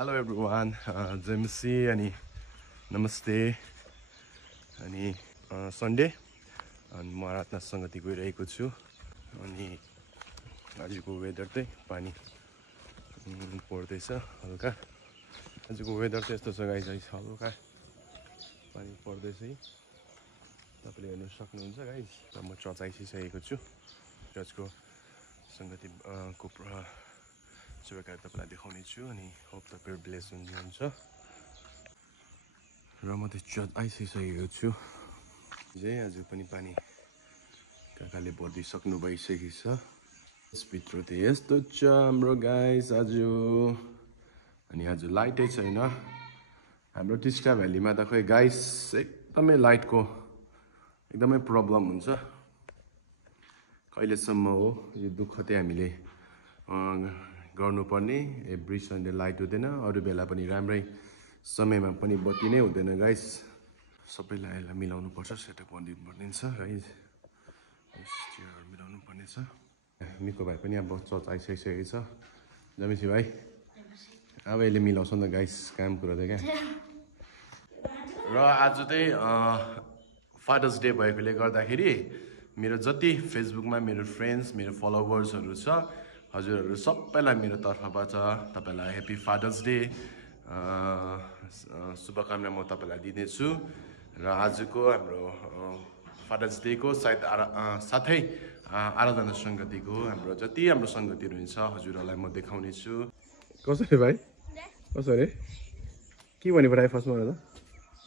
Hello everyone, जेमसी अनि नमस्ते अनि सन्डे अनि म रातमा संगति गइरहेको छु अनि आजको वेदर चाहिँ पानी पर्दैछ हल्का आजको वेदर चाहिँ यस्तो छ गाइस हल्का पानी पर्दैछ है तपाईले हेर्न सक्नुहुन्छ गाइस म चर्च आइसकेको छु चर्चको संगति को शुभकामना तपाईलाई देखाउने छु अनि होप तपाईहरु ब्लेस हुनुहुन्छ र म चाहिँ चर्च आइसकेको छु जे आज पनि पानी काकाले पर्दै सक्नु भइसकेको छ भित्र चाहिँ यस्तो छ हाम्रो गाइस आज अनि आज लाइटै छैन हाम्रो टिस्टा भ्यालीमा त खै गाइस एकदमै लाइटको एकदमै प्रब्लम हुन्छ कहिलेसम्म हो यो दुःख चाहिँ हामीले गर्नुपर्ने एभ्री सन्डे लाइट हुँदैन अरू बेला पनि राम्रै समयमा पनि बत्ती नै हुँदैन गाइस सबैलाई यसलाई मिलाउनु पर्छ सेटअप गरिदिनु पर्ने छ गाइस स्टियरहरु मिलाउनु पर्ने छ मिको भाइ पनि अब चर्च आइसकेको छ जमेसी भाइ अब यसले मिलाउँछ नि त गाइस काम कुरा चाहिँ क्या र आज चाहिँ फादर्स डे भएकोले गर्दाखेरि मेरो जति फेसबुकमा मेरो फ्रेन्ड्स मेरो फलोवर्सहरु छ हजुरहरु सबैलाई मेरो तर्फबाट तपाईलाई ह्यापी फादर्स डे शुभकामना म तपाईलाई दिनेछु र आजको हाम्रो फादर्स डे को साथै आराधना संगतिको हाम्रो जति हाम्रो संगतिहरु हुन्छ हजुरहरुलाई म देखाउने छु कसरी भाइ कसरी के भन्नु पर्यो फर्स्टमा त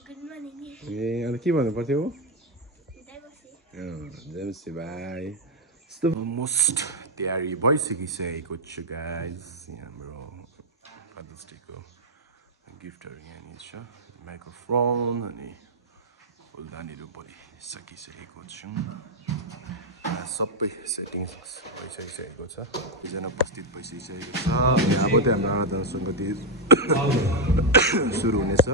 गुड मर्निङ ए अनि के भन्नु पर्थ्यो जेमसी भाइ अलमोस्ट तयारी भइसकिसकेको छु गाइस हाम्रो फादर्स डे को गिफ्टहरु यहाँ छ माइक्रोफोन अनि फुलदानीहरु पनि सकिसकेको छु सबै सेटिङ भइसकेको छ एकजना उपस्थित भइसकेको छ अनि अब चाहिँ हाम्रो आराधना संगति सुरु हुनेछ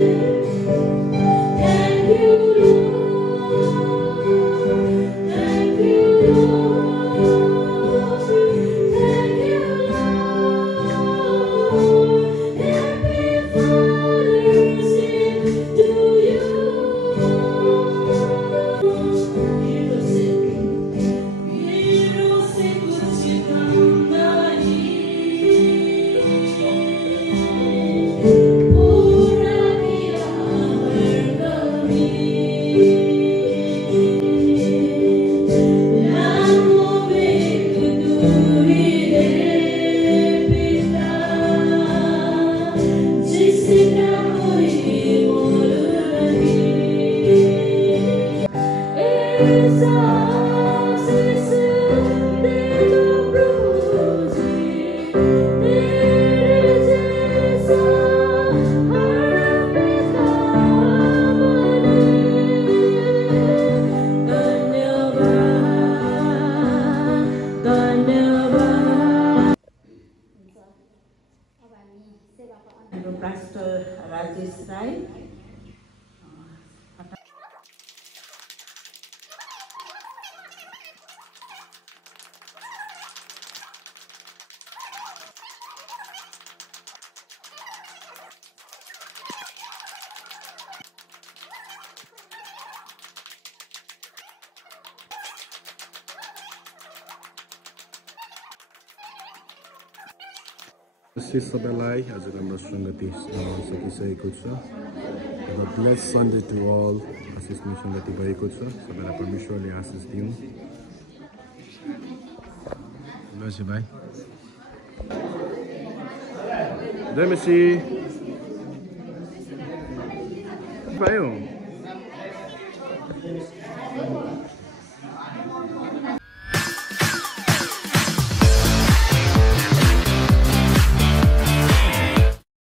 Thank you, Lord. Thank you, Lord. Thank you, Lord. Happy Father's Day to you. Pastor Rajesh Rai. सबैलाई आज राम्रो सङ्गति सकिसकेको छ र ब्लेस सन्डे टु अल आशिषमा सङ्गति भएको छ सबैलाई परमेश्वरले आशिष दिउन् लसी भाइ जय मसी भयो